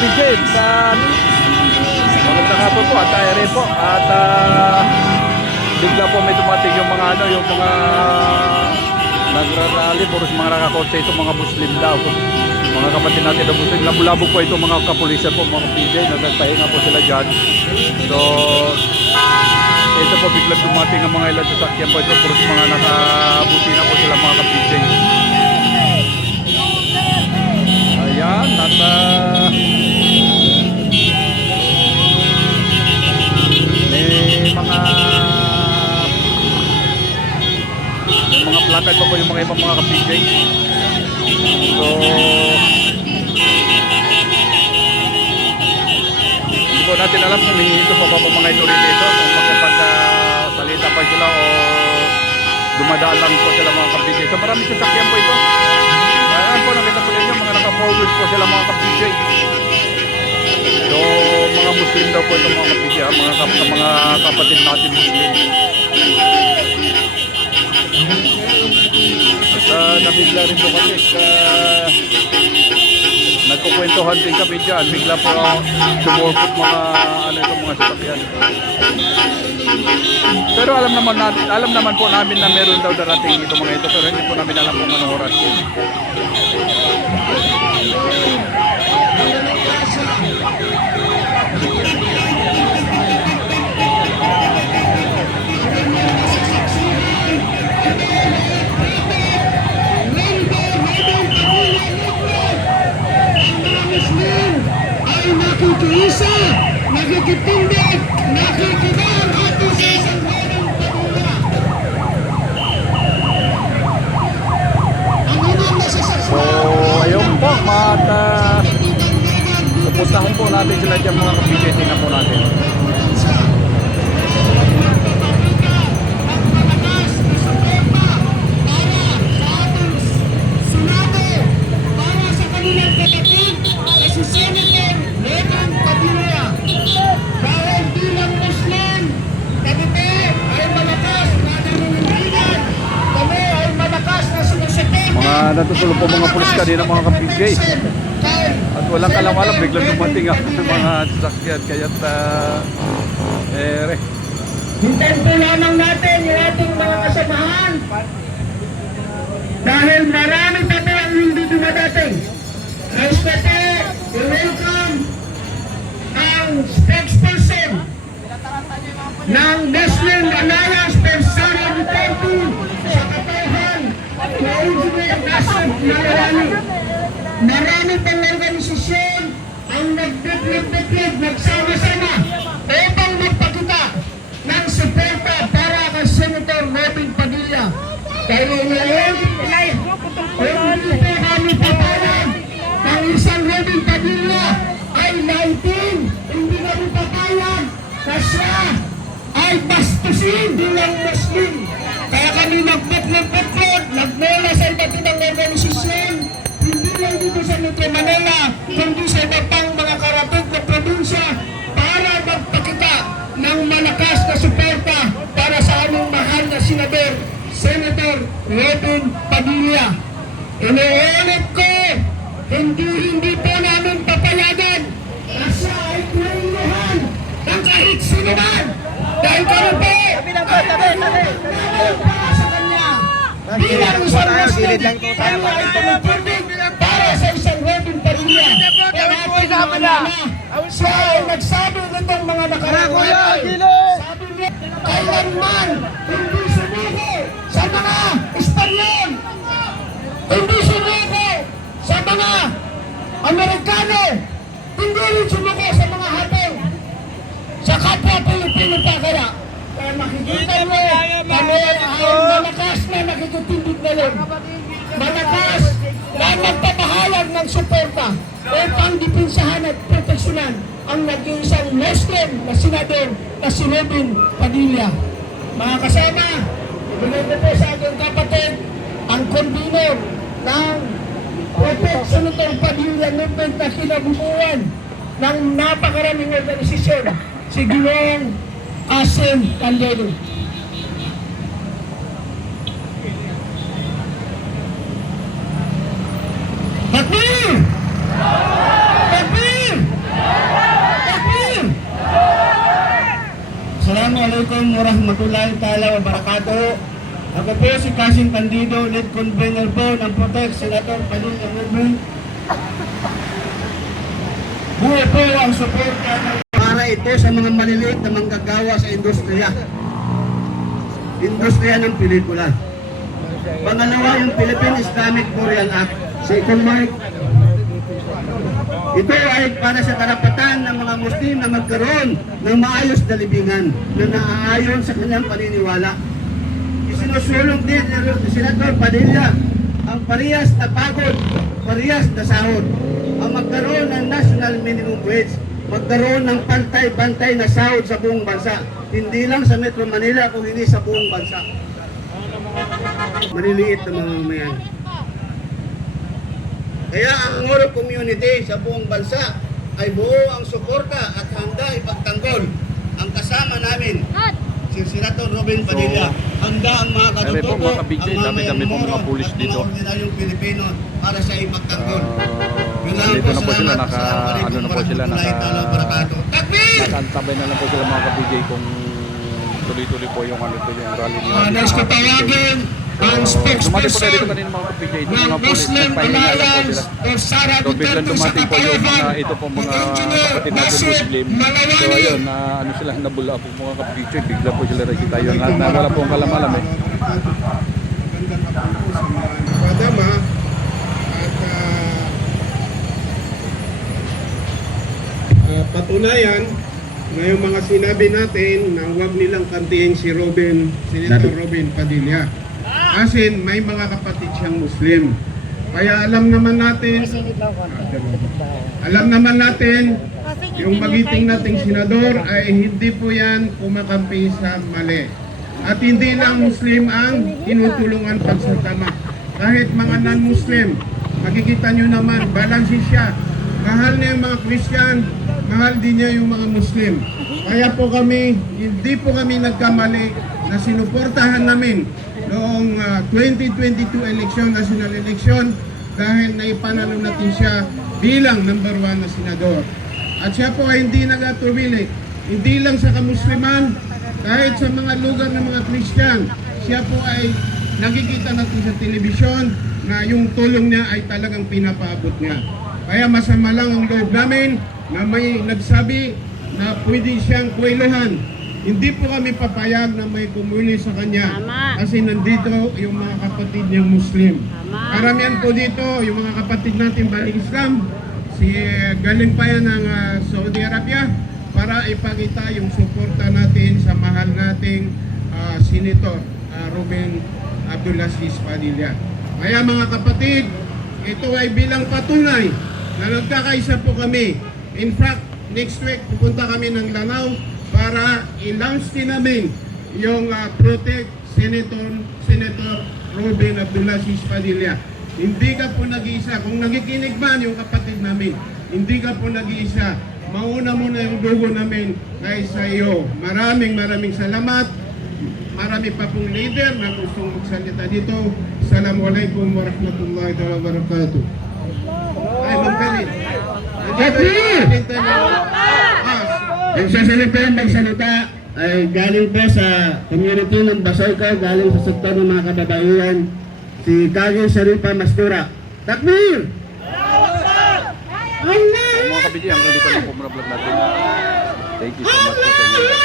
kabigit. Magandang hapon po at ere po. At bigla po may dumating yung mga yung mga nagrarally puro mga nakakotse itong mga Muslim daw. Mga kapatid natin na Muslim. Labulabog po itong mga kapulisan po, mga PJ. Nagpahinga po sila dyan. So, ito po bigla dumating ang mga ilan sa sakyan po ito. Puro mga nakabuti na po sila mga ka-PJ. Ayan, at may mga plakad pa po yung mga ibang mga ka-PJ. So, hindi po natin alam kung hihinto pa po mga ito rin dito, kung makipagsalita pa sila o dumadaan lang po sila mga ka-PJ. So, maraming sasakyan po ito. Ayan po, nakita po ninyo, mga naka-forward po sila mga ka-PJ. So, mga Muslim daw po ito mga ka-PJ, mga kapatid natin Muslim. At nabigla rin po kami nagkukwentuhan din kami dyan. Bigla po sumurpot mga sasakyan. Pero alam naman po namin na meron daw darating ito mga ito, pero hindi po namin alam kung anong oras yun. Nakikiisa, nakikitindig, nakikigaan ato sa isang ganang pamilya. Ang unang nasasaksan. So, ayun po, pupuntahan po natin sila dyan mga ka-PJ. Tingnan po natin. Natutulog po mga pulis kanina mga ka-PJ. At walang kalam-alam, biglang dumating ang mga sasakyan. Kaya't hintayin po lamang natin yung ating mga kasamahan. Dahil marami pa po ang hindi dumadating. Respete, i-welcome ang spokesperson ng Muslim Alliance Persona Duterte sa katahan na Engineer Nasib Nalarani. Marami pang organisasyon ang nagbitlog-bitlog, nagsama-sama upang magpakita ng suporta para kay Senator Robin Padilla. Kaya ngayon, hindi po kami papayag ng isang Robin Padilla ay 19. Hindi kami papayag na siya ay bastusin bilang Muslim. Kaya kami nagbitlog-bitlog, nagmula sa iba't ibang organisasyon, hindi lang dito sa Metro Manila, kundi sa iba pang mga karatig na probinsya para magpakita ng malakas na suporta para sa aming mahal na senador, Senator Robin Padilla. Inuulit ko, hindi po namin papayagan na siya ay kuliluhan ng kahit sino man. Dahil kami po, para sa kanya, bilang isang Muslim, tayo ay tumutulong para sa isang Robin Padilla. Siya ay nagsabi nitong mga nakarang sabi niya, kailanman hindi sumuko sa mga Espanyol, hindi sumuko sa mga Amerikano, hindi rin sumuko sa mga Hapon, sa kapwa Pilipino pa kaya. Kaya makikita mo, kami ay malakas na nakikutindig na yun. Malakas na magpapahayag ng suporta upang dipinsahan at proteksyonan ang nag-iisang Muslim na senador na si Robin Padilla. Mga kasama, ibigay ko po sa ating kapatid ang convener ng Protect Senator Padilla Movement na kinabubuan ng napakaraming organisasyon, si Ginoong Asim Candelo. Takbir! Takbir! warahmatullahi ta'ala wabarakatuh. Ako po si Kasing Candido, lead convener po ng Protect Senator Padilla Movement. Buhay po ang suporta para ito sa mga maliliit na manggagawa sa industriya ng pelikula. Pangalawa, yung Philippine Islamic Korean Act. Second, Mike, ito ay para sa karapatan ng mga Muslim na magkaroon ng maayos na libingan na naaayon sa kanyang paniniwala. Isinusulong din ni Senator Padilla ang parehas na pagod, parehas na sahod, ang magkaroon ng national minimum wage, magkaroon ng pantay-pantay na sahod sa buong bansa, hindi lang sa Metro Manila kung hindi sa buong bansa. Maliliit na mga mamayan. Kaya ang Oro community sa buong bansa ay buo ang suporta at handa ipagtanggol ang kasama namin, si Senator Robin Padilla. Handa ang mga katutubo, ang dami-dami po mga pulis at mga dito. ordinaryong Pilipino para sa ipagtanggol. Dito na po sila, nakaantabay na lang po sila mga ka-BJ kung tuloy-tuloy po yung yung rally nila. Nais ko tawagin ang Dumating po na dito spokesperson kanina mga ka-BJ, ito ng mga pulis, Muslim nagpahinga lang po Alliance sila. o Sara So biglang Duterte sa dumating po yung mga, Kapayapaan, ito po mga Engineer kapatid natin Nasib Muslim. So Malawani. ayun, ano sila, nabula po mga ka-BJ, bigla po sila resita yun. Na wala po ang kalamalam eh. Padama at patunayan na yung mga sinabi natin na huwag nilang kantiin si Senator Robin Padilla. Kasi may mga kapatid siyang Muslim. Kaya alam naman natin yung magiting nating senador ay hindi po yan kumakampi sa mali. At hindi lang Muslim ang tinutulungan pagsasama. Kahit mga non-Muslim, makikita nyo naman, balansi siya. Mahal niya yung mga Christian, mahal din niya yung mga Muslim. Kaya po kami, hindi po kami nagkamali na sinuportahan namin noong 2022 election, national election, dahil naipanalo natin siya bilang number 1 na senador. At siya po ay hindi nag-atubili, hindi lang sa kamusliman, kahit sa mga lugar ng mga Christian, siya po ay nakikita natin sa telebisyon na yung tulong niya ay talagang pinapaabot niya. Kaya masama lang ang loob namin na may nagsabi na pwede siyang kweluhan. Hindi po kami papayag na may kumuli sa kanya. Kasi nandito yung mga kapatid niyang Muslim. Karamihan po dito, yung mga kapatid natin balik Islam, galing pa yan ng Saudi Arabia para ipakita yung suporta natin sa mahal nating Senator Robin Abdulaziz Padilla. Kaya mga kapatid, ito ay bilang patunay na nagkakaisa po kami. In fact, next week pupunta kami ng Lanao para i-launch din namin yung Protect Senator Robin Abdulaziz Padilla. Hindi ka po nag-iisa. Kung nakikinig man yung kapatid namin, hindi ka po nag-iisa. Mauna muna yung dugo namin kaysa iyo. Maraming salamat. Marami pa pong leader na gustong magsalita dito. Assalamualaikum warahmatullahi wabarakatuh. Ay, Ma'am Khalid. Ang sasalita magsalita ay galing po sa community ng Basoyco, galing sa sektor ng mga kababaihan, si Kagin Sharifa Mastura. Takbir! Mga ka-BJ, hanggang dito lang po muna vlog natin. Thank you so much po sa inyo.